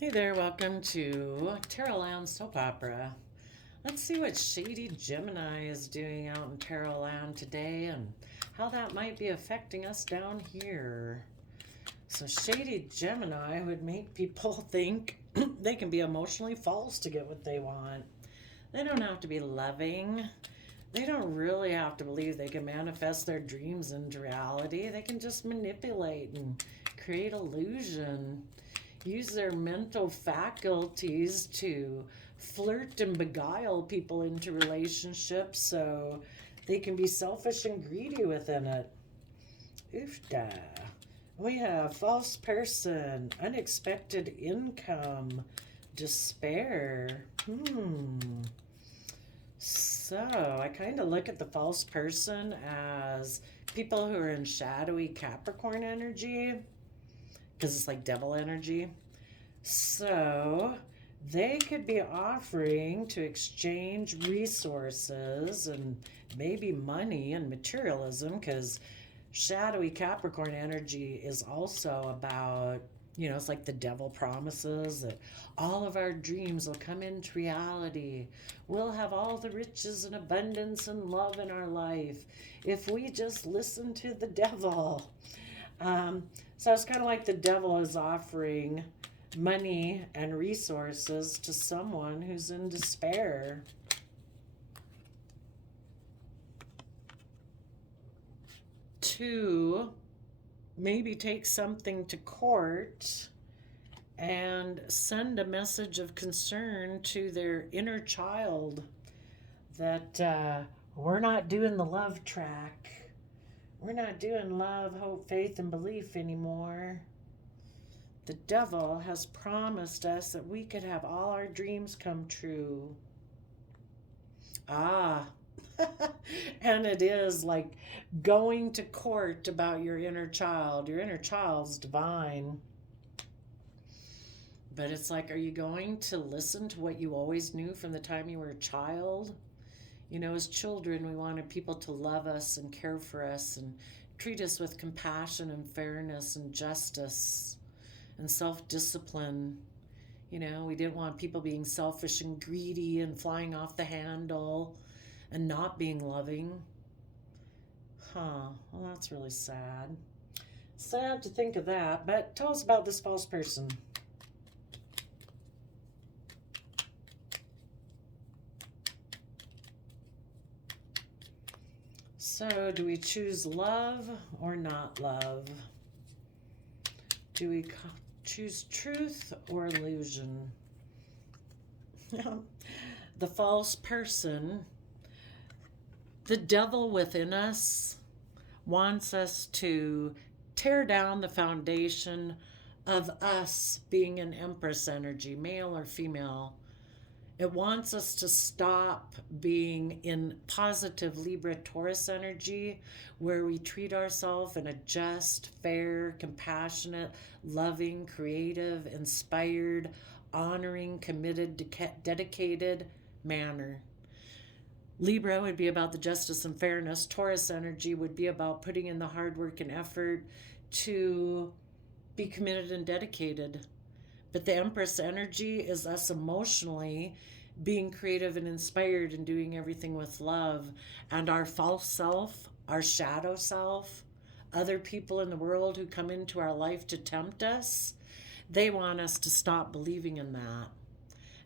Hey there, welcome to Tarot Land Soap Opera. Let's see what Shady Gemini is doing out in Tarot Land today and how that might be affecting us down here. So, Shady Gemini would make people think they can be emotionally false to get what they want. They don't have to be loving. They don't really have to believe they can manifest their dreams into reality. They can just manipulate and create illusion, use their mental faculties to flirt and beguile people into relationships so they can be selfish and greedy within it. Oofda. We have false person, unexpected income, despair. So I kind of look at the false person as people who are in shadowy Capricorn energy because it's like devil energy. So they could be offering to exchange resources and maybe money and materialism because shadowy Capricorn energy is also about, it's like the devil promises that all of our dreams will come into reality. We'll have all the riches and abundance and love in our life if we just listen to the devil. So it's kind of like the devil is offering money and resources to someone who's in despair. To maybe take something to court and send a message of concern to their inner child that we're not doing the love track. We're not doing love, hope, faith, and belief anymore. The devil has promised us that we could have all our dreams come true. Ah, and it is like going to court about your inner child. Your inner child's divine. But it's like, are you going to listen to what you always knew from the time you were a child? As children, we wanted people to love us and care for us and treat us with compassion and fairness and justice and self discipline. We didn't want people being selfish and greedy and flying off the handle and not being loving. Well, that's really sad. Sad to think of that, but tell us about this false person. So, do we choose love or not love? Do we choose truth or illusion? The false person, the devil within us, wants us to tear down the foundation of us being an Empress energy, male or female. It wants us to stop being in positive Libra Taurus energy, where we treat ourselves in a just, fair, compassionate, loving, creative, inspired, honoring, committed, dedicated manner. Libra would be about the justice and fairness. Taurus energy would be about putting in the hard work and effort to be committed and dedicated. But the Empress energy is us emotionally being creative and inspired and doing everything with love. And our false self, our shadow self, other people in the world who come into our life to tempt us, they want us to stop believing in that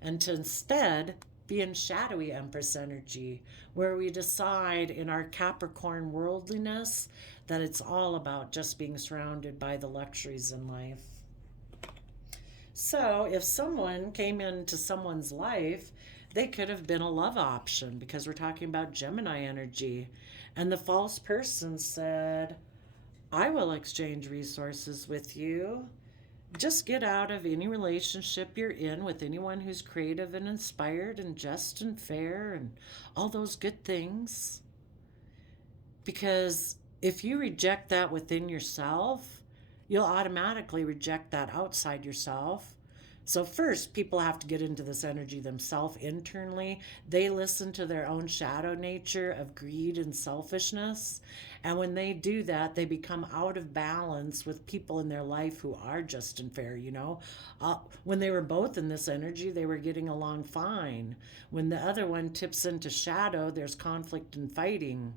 and to instead be in shadowy Empress energy, where we decide in our Capricorn worldliness that it's all about just being surrounded by the luxuries in life. So if someone came into someone's life, they could have been a love option because we're talking about Gemini energy. And the false person said, I will exchange resources with you. Just get out of any relationship you're in with anyone who's creative and inspired and just and fair and all those good things. Because if you reject that within yourself, you'll automatically reject that outside yourself. So first, people have to get into this energy themselves internally. They listen to their own shadow nature of greed and selfishness. And when they do that, they become out of balance with people in their life who are just and fair, you know. When they were both in this energy, they were getting along fine. When the other one tips into shadow, there's conflict and fighting.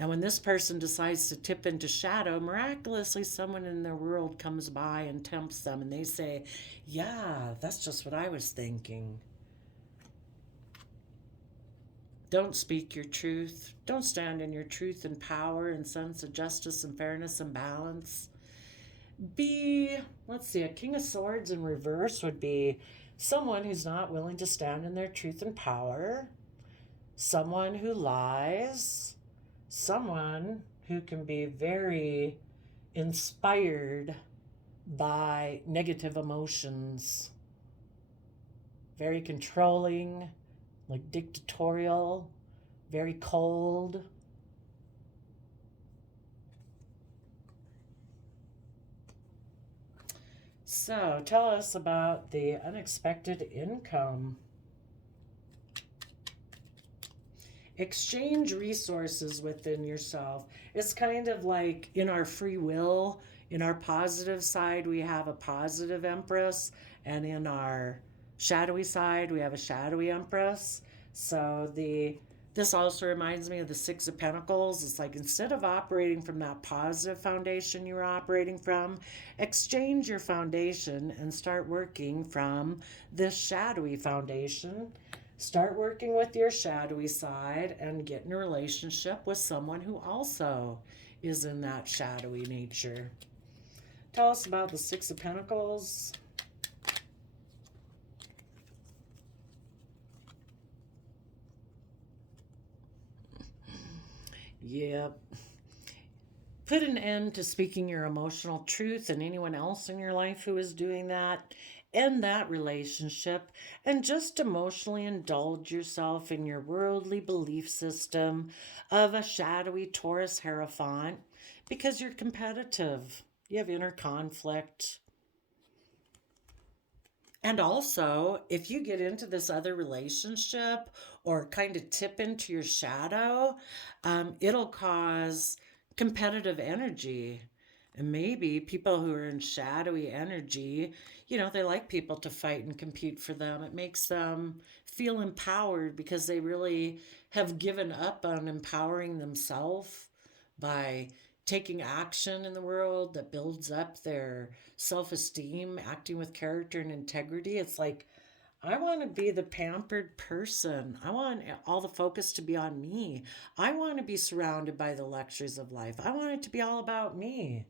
And when this person decides to tip into shadow, miraculously someone in their world comes by and tempts them, and they say, yeah, that's just what I was thinking. Don't speak your truth. Don't stand in your truth and power and sense of justice and fairness and balance. Be, let's see, a King of Swords in reverse would be someone who's not willing to stand in their truth and power, someone who lies, someone who can be very inspired by negative emotions, very controlling, like dictatorial, very cold. So tell us about the unexpected income. Exchange resources within yourself. It's kind of like in our free will, in our positive side, we have a positive empress, and in our shadowy side, we have a shadowy empress. So this also reminds me of the Six of Pentacles. It's like instead of operating from that positive foundation you were operating from, exchange your foundation and start working from this shadowy foundation. Start working with your shadowy side and get in a relationship with someone who also is in that shadowy nature. Tell us about the Six of Pentacles. Yep. Put an end to speaking your emotional truth and anyone else in your life who is doing that. End that relationship and just emotionally indulge yourself in your worldly belief system of a shadowy Taurus Hierophant because you're competitive. You have inner conflict. And also, if you get into this other relationship or kind of tip into your shadow, it'll cause competitive energy. And maybe people who are in shadowy energy, you know, they like people to fight and compete for them. It makes them feel empowered because they really have given up on empowering themselves by taking action in the world that builds up their self esteem, acting with character and integrity. It's like, I want to be the pampered person. I want all the focus to be on me. I want to be surrounded by the luxuries of life. I want it to be all about me.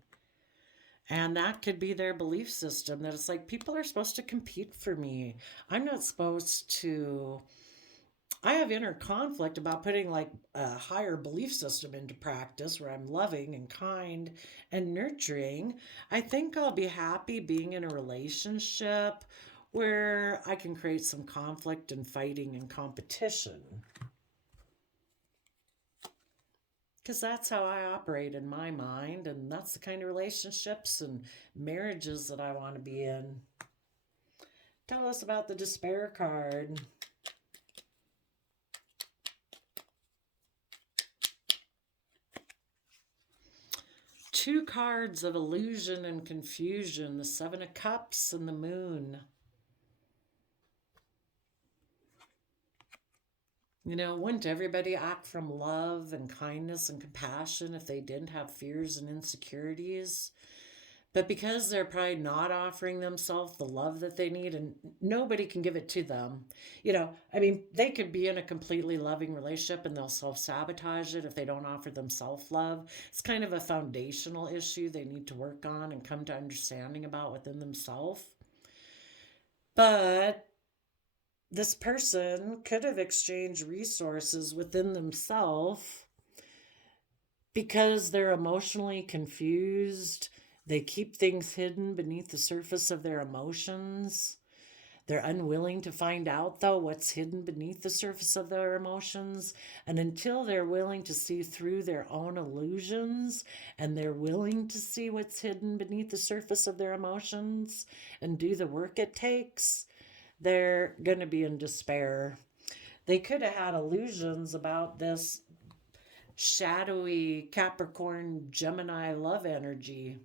And that could be their belief system that it's like people are supposed to compete for me. I'm not supposed to. I have inner conflict about putting like a higher belief system into practice where I'm loving and kind and nurturing. I think I'll be happy being in a relationship where I can create some conflict and fighting and competition. Because that's how I operate in my mind, and that's the kind of relationships and marriages that I want to be in. Tell us about the despair card. Two cards of illusion and confusion, the Seven of Cups and the Moon. You know, wouldn't everybody act from love and kindness and compassion if they didn't have fears and insecurities? But because they're probably not offering themselves the love that they need, and nobody can give it to them. You know, I mean, they could be in a completely loving relationship and they'll self sabotage it if they don't offer them self love. It's kind of a foundational issue they need to work on and come to understanding about within themselves. But this person could have exchanged resources within themselves because they're emotionally confused. They keep things hidden beneath the surface of their emotions. They're unwilling to find out, though, what's hidden beneath the surface of their emotions. And until they're willing to see through their own illusions and they're willing to see what's hidden beneath the surface of their emotions and do the work it takes, they're going to be in despair. They could have had illusions about this shadowy Capricorn Gemini love energy.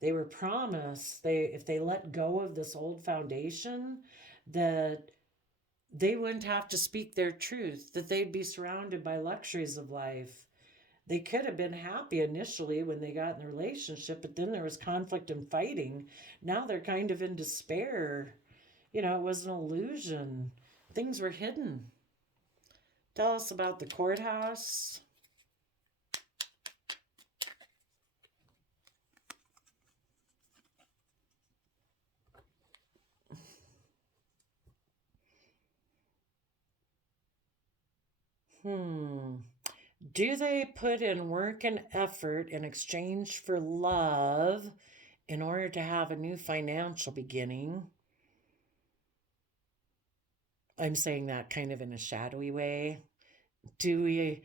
They were promised if they let go of this old foundation, that they wouldn't have to speak their truth, that they'd be surrounded by luxuries of life. They could have been happy initially when they got in the relationship, but then there was conflict and fighting. Now they're kind of in despair. It was an illusion. Things were hidden. Tell us about the courthouse. Do they put in work and effort in exchange for love in order to have a new financial beginning? I'm saying that kind of in a shadowy way. Do we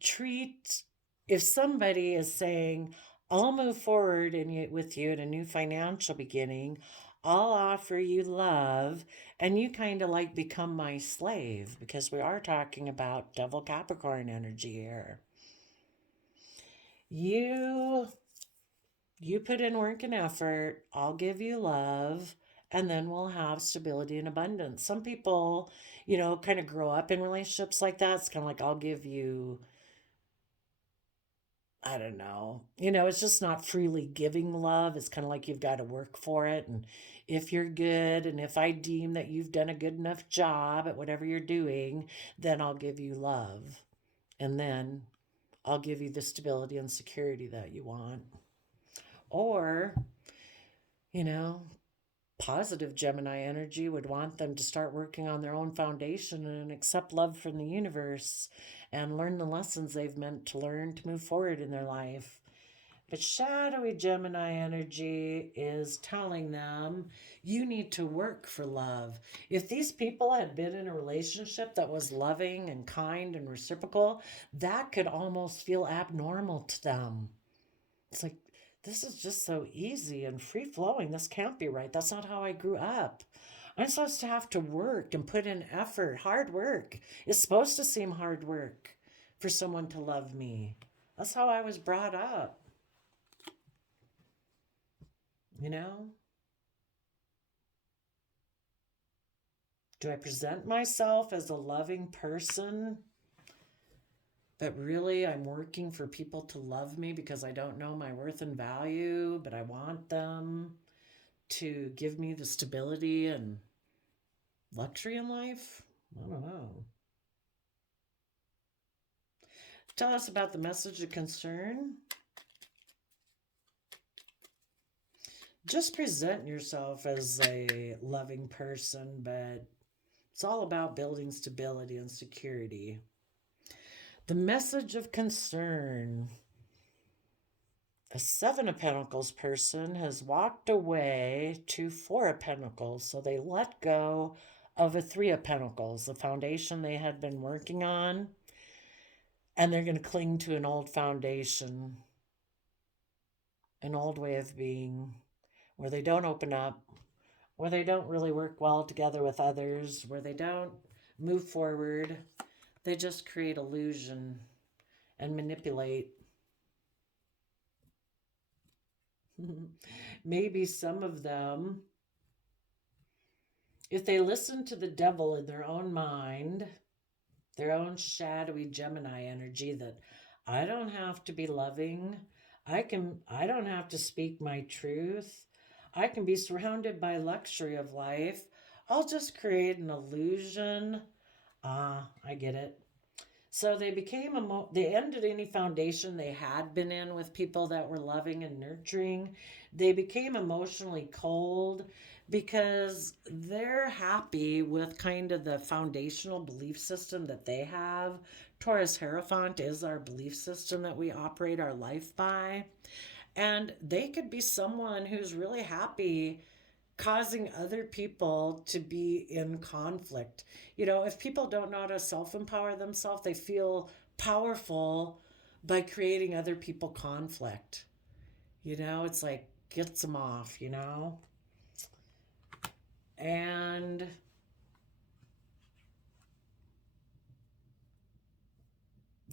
treat, if somebody is saying, I'll move forward with you in a new financial beginning, I'll offer you love, and you kind of like become my slave, because we are talking about Devil Capricorn energy here. You put in work and effort, I'll give you love, and then we'll have stability and abundance. Some people, kind of grow up in relationships like that. It's kind of like, I'll give you, I don't know. It's just not freely giving love. It's kind of like you've got to work for it. And if you're good, and if I deem that you've done a good enough job at whatever you're doing, then I'll give you love. And then I'll give you the stability and security that you want. Or, you know, positive Gemini energy would want them to start working on their own foundation and accept love from the universe and learn the lessons they've meant to learn to move forward in their life. But shadowy Gemini energy is telling them you need to work for love. If these people had been in a relationship that was loving and kind and reciprocal, that could almost feel abnormal to them. It's like, this is just so easy and free flowing. This can't be right. That's not how I grew up. I'm supposed to have to work and put in effort, hard work. It's supposed to seem hard work for someone to love me. That's how I was brought up. You know? Do I present myself as a loving person? But really, I'm working for people to love me because I don't know my worth and value, but I want them to give me the stability and luxury in life? I don't know. Tell us about the message of concern. Just present yourself as a loving person, but it's all about building stability and security. The message of concern. A Seven of Pentacles person has walked away to Four of Pentacles. So they let go of a Three of Pentacles, the foundation they had been working on. And they're going to cling to an old foundation, an old way of being, where they don't open up, where they don't really work well together with others, where they don't move forward. They just create illusion and manipulate. Maybe some of them, if they listen to the devil in their own mind, their own shadowy Gemini energy, that I don't have to be loving, I don't have to speak my truth, I can be surrounded by luxury of life, I'll just create an illusion. I get it. So they they ended any foundation they had been in with people that were loving and nurturing. They became emotionally cold because they're happy with kind of the foundational belief system that they have. Taurus Hierophant is our belief system that we operate our life by. And they could be someone who's really happy causing other people to be in conflict. If people don't know how to self-empower themselves, they feel powerful by creating other people conflict. It's like gets them off, and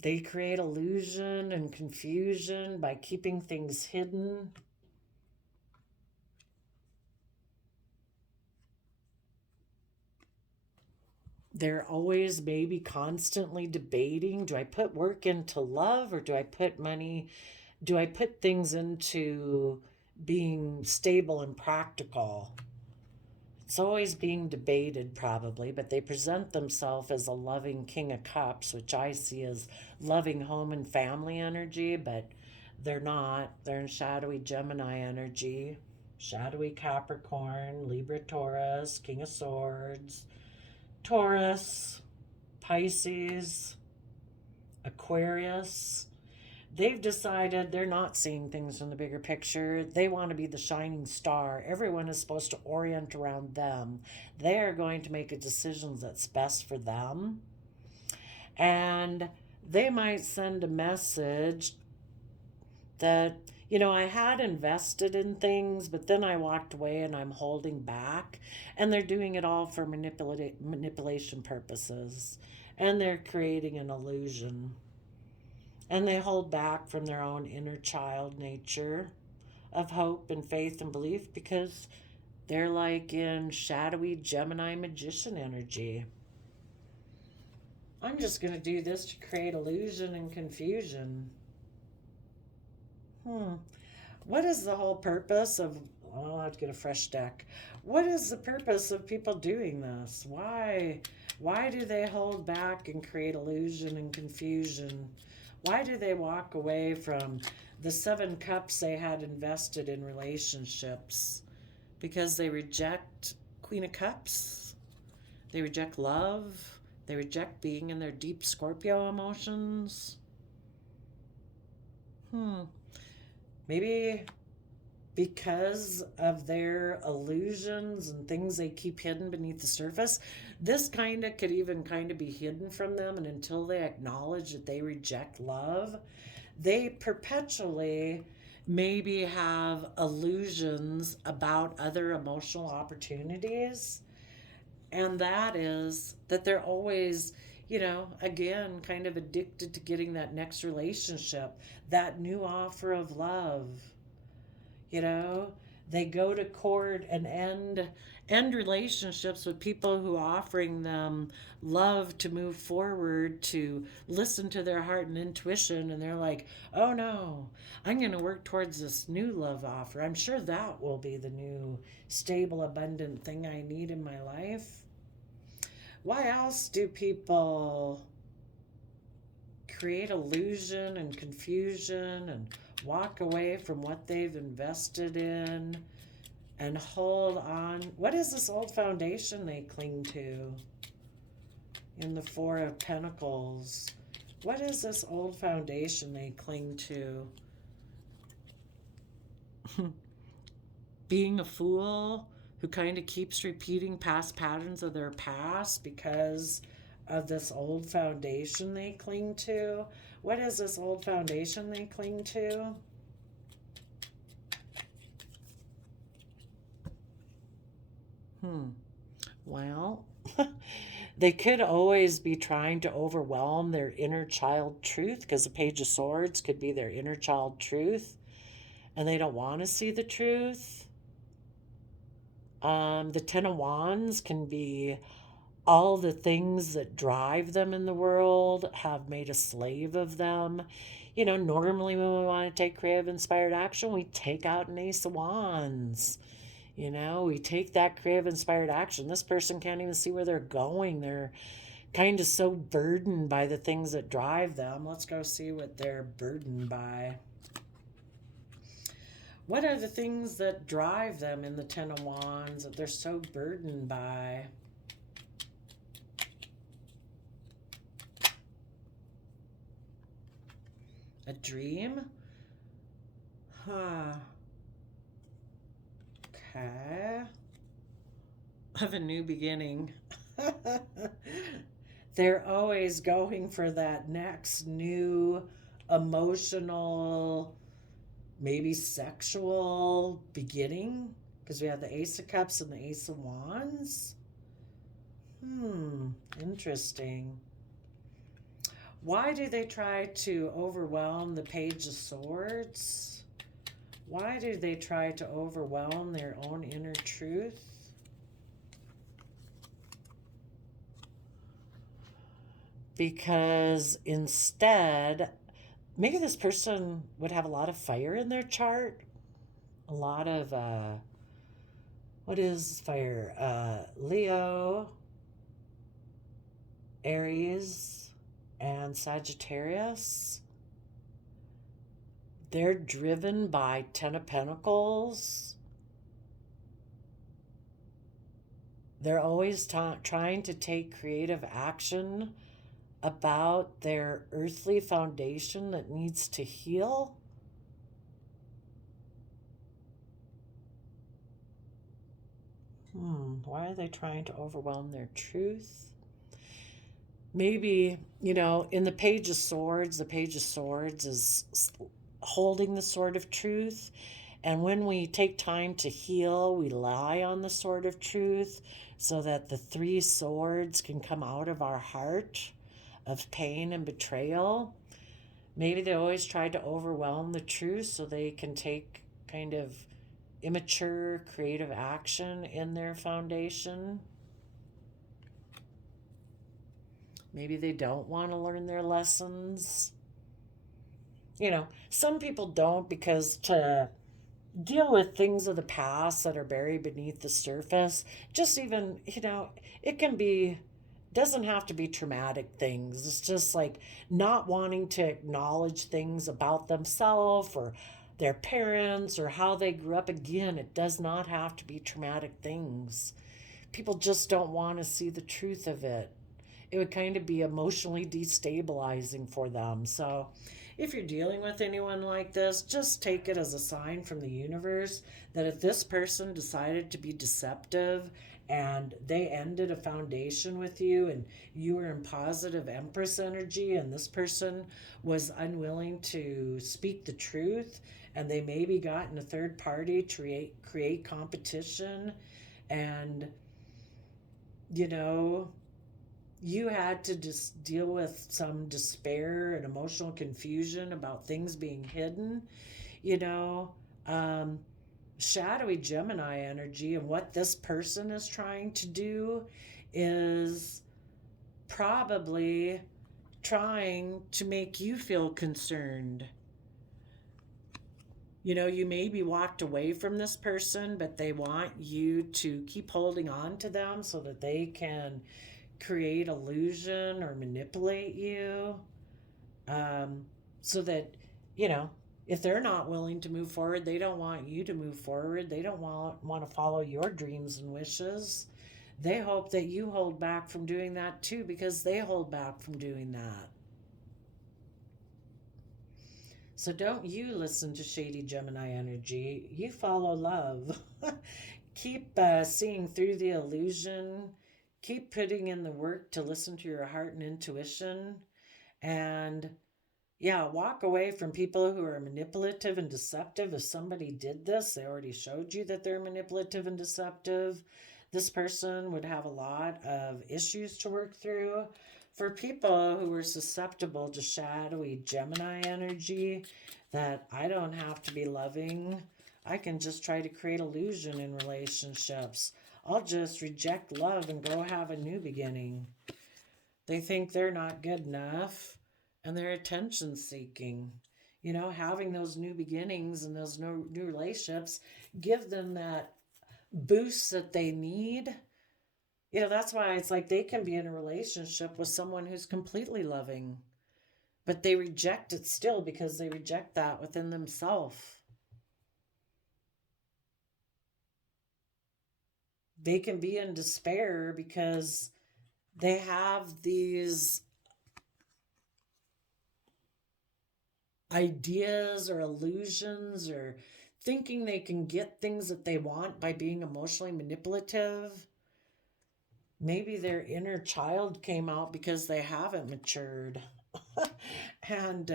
they create illusion and confusion by keeping things hidden. They're always maybe constantly debating, do I put work into love, or do I put money, do I put things into being stable and practical? It's always being debated, probably, but they present themselves as a loving King of Cups, which I see as loving home and family energy, but they're not. They're in shadowy Gemini energy, shadowy Capricorn, Libra, Taurus, King of Swords, Taurus, Pisces, Aquarius. They've decided they're not seeing things in the bigger picture. They want to be the shining star. Everyone is supposed to orient around them. They are going to make a decision that's best for them. And they might send a message that, I had invested in things, but then I walked away and I'm holding back. And they're doing it all for manipulation purposes. And they're creating an illusion. And they hold back from their own inner child nature of hope and faith and belief because they're like in shadowy Gemini magician energy. I'm just going to do this to create illusion and confusion. What is the whole purpose of... I'll have to get a fresh deck. What is the purpose of people doing this? Why do they hold back and create illusion and confusion? Why do they walk away from the 7 cups they had invested in relationships? Because they reject Queen of Cups. They reject love. They reject being in their deep Scorpio emotions. Maybe because of their illusions and things they keep hidden beneath the surface, this could even be hidden from them. And until they acknowledge that they reject love, they perpetually maybe have illusions about other emotional opportunities. And that is that they're always, again, kind of addicted to getting that next relationship, that new offer of love. They go to court and end relationships with people who are offering them love to move forward, to listen to their heart and intuition, and they're like, oh no, I'm going to work towards this new love offer. I'm sure that will be the new stable, abundant thing I need in my life. Why else do people create illusion and confusion and walk away from what they've invested in and hold on? What is this old foundation they cling to in the 4 of Pentacles? What is this old foundation they cling to? Being a fool who kind of keeps repeating past patterns of their past because of this old foundation they cling to. What is this old foundation they cling to? Well, they could always be trying to overwhelm their inner child truth, because the Page of Swords could be their inner child truth, and they don't want to see the truth. The 10 of Wands can be all the things that drive them in the world have made a slave of them. Normally when we want to take creative inspired action, we take out an Ace of Wands. We take that creative inspired action. This person can't even see where they're going. They're kind of so burdened by the things that drive them. Let's go see what they're burdened by. What are the things that drive them in the 10 of Wands that they're so burdened by? A dream? Okay. of a new beginning. They're always going for that next new emotional, maybe sexual beginning, because we have the Ace of Cups and the Ace of Wands. Interesting. Why do they try to overwhelm the Page of Swords? Why do they try to overwhelm their own inner truth? Because instead, maybe this person would have a lot of fire in their chart. A lot of, what is fire? Leo, Aries, and Sagittarius. They're driven by Ten of Pentacles. They're always trying to take creative action about their earthly foundation that needs to heal. Why are they trying to overwhelm their truth? Maybe, in the Page of Swords is holding the sword of truth. And when we take time to heal, we lie on the sword of truth so that the three swords can come out of our heart of pain and betrayal. Maybe they always try to overwhelm the truth so they can take kind of immature creative action in their foundation. Maybe they don't want to learn their lessons. Some people don't, because to deal with things of the past that are buried beneath the surface, just even, it can be, doesn't have to be traumatic things. It's just like not wanting to acknowledge things about themselves or their parents or how they grew up. Again, it does not have to be traumatic things. People just don't want to see the truth of it. It would kind of be emotionally destabilizing for them. So if you're dealing with anyone like this, just take it as a sign from the universe that if this person decided to be deceptive and they ended a foundation with you and you were in positive Empress energy and this person was unwilling to speak the truth and they maybe got in a third party to create competition and, you had to just deal with some despair and emotional confusion about things being hidden, you know, um, shadowy Gemini energy. And what this person is trying to do is probably trying to make you feel concerned. You maybe walked away from this person, but they want you to keep holding on to them so that they can create illusion or manipulate you, so that, you know, if they're not willing to move forward, they don't want you to move forward. They don't want to follow your dreams and wishes. They hope that you hold back from doing that too, because they hold back from doing that. So don't you listen to shady Gemini energy. You follow love. Keep seeing through the illusion. Keep putting in the work to listen to your heart and intuition. And yeah, walk away from people who are manipulative and deceptive. If somebody did this, they already showed you that they're manipulative and deceptive. This person would have a lot of issues to work through. For people who are susceptible to shadowy Gemini energy, that I don't have to be loving, I can just try to create illusion in relationships. I'll just reject love and go have a new beginning. They think they're not good enough and they're attention seeking. Having those new beginnings and those new relationships give them that boost that they need. That's why it's like they can be in a relationship with someone who's completely loving, but they reject it still because they reject that within themselves. They can be in despair because they have these ideas or illusions or thinking they can get things that they want by being emotionally manipulative. Maybe their inner child came out because they haven't matured. And,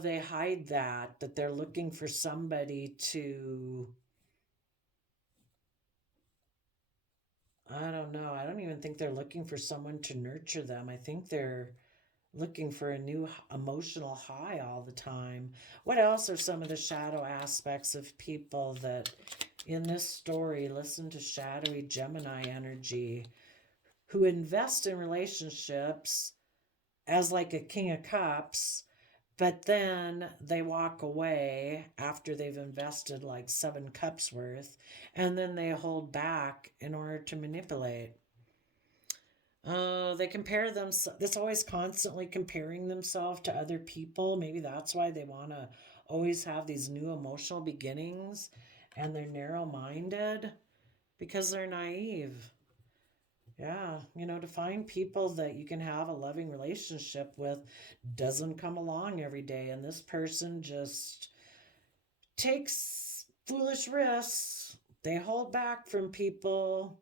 they hide that they're looking for somebody to, I don't know. I don't even think they're looking for someone to nurture them. I think they're looking for a new emotional high all the time. What else are some of the shadow aspects of people that in this story listen to shadowy Gemini energy who invest in relationships as like a king of cups, but then they walk away after they've invested like 7 cups worth, and then they hold back in order to manipulate. They compare them. It's always constantly comparing themselves to other people. Maybe that's why they want to always have these new emotional beginnings, and they're narrow-minded because they're naive. Yeah, to find people that you can have a loving relationship with doesn't come along every day, and this person just takes foolish risks. They hold back from people.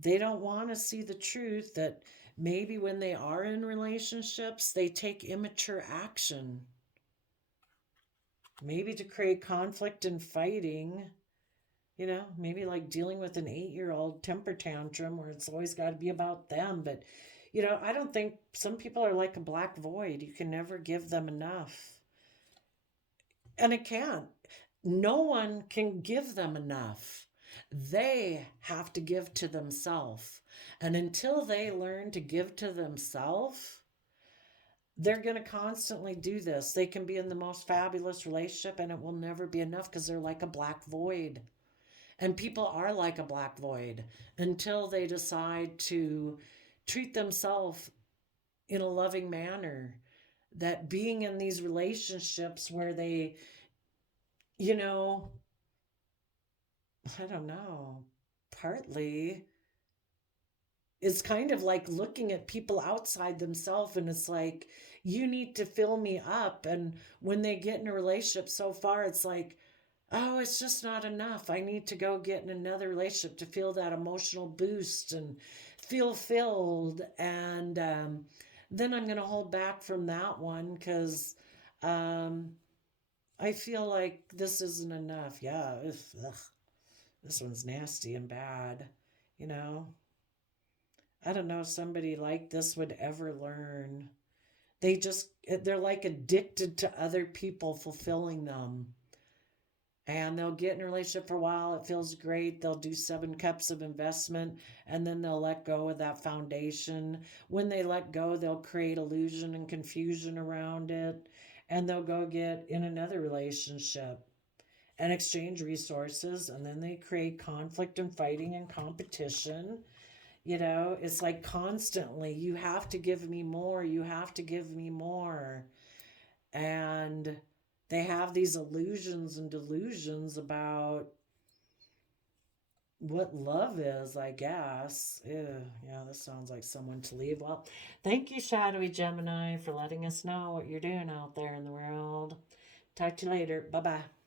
They don't want to see the truth that maybe when they are in relationships, they take immature action, maybe to create conflict and fighting. Maybe like dealing with an 8-year-old temper tantrum where it's always got to be about them. But, I don't think some people are like a black void. You can never give them enough. And it can't. No one can give them enough. They have to give to themselves. And until they learn to give to themselves, they're going to constantly do this. They can be in the most fabulous relationship and it will never be enough because they're like a black void. And people are like a black void until they decide to treat themselves in a loving manner. That being in these relationships where they, you know, I don't know, partly it's kind of like looking at people outside themselves and it's like, you need to fill me up. And when they get in a relationship so far, it's like, oh, it's just not enough. I need to go get in another relationship to feel that emotional boost and feel filled. And then I'm going to hold back from that one because um, I feel like this isn't enough. Yeah, ugh, this one's nasty and bad, you know. I don't know if somebody like this would ever learn. They're like addicted to other people fulfilling them. And they'll get in a relationship for a while. It feels great. They'll do 7 cups of investment and then they'll let go of that foundation. When they let go, they'll create illusion and confusion around it. And they'll go get in another relationship and exchange resources. And then they create conflict and fighting and competition. It's like constantly, you have to give me more, you have to give me more. And they have these illusions and delusions about what love is, I guess. Ew, yeah, this sounds like someone to leave. Well, thank you, Shadowy Gemini, for letting us know what you're doing out there in the world. Talk to you later. Bye bye.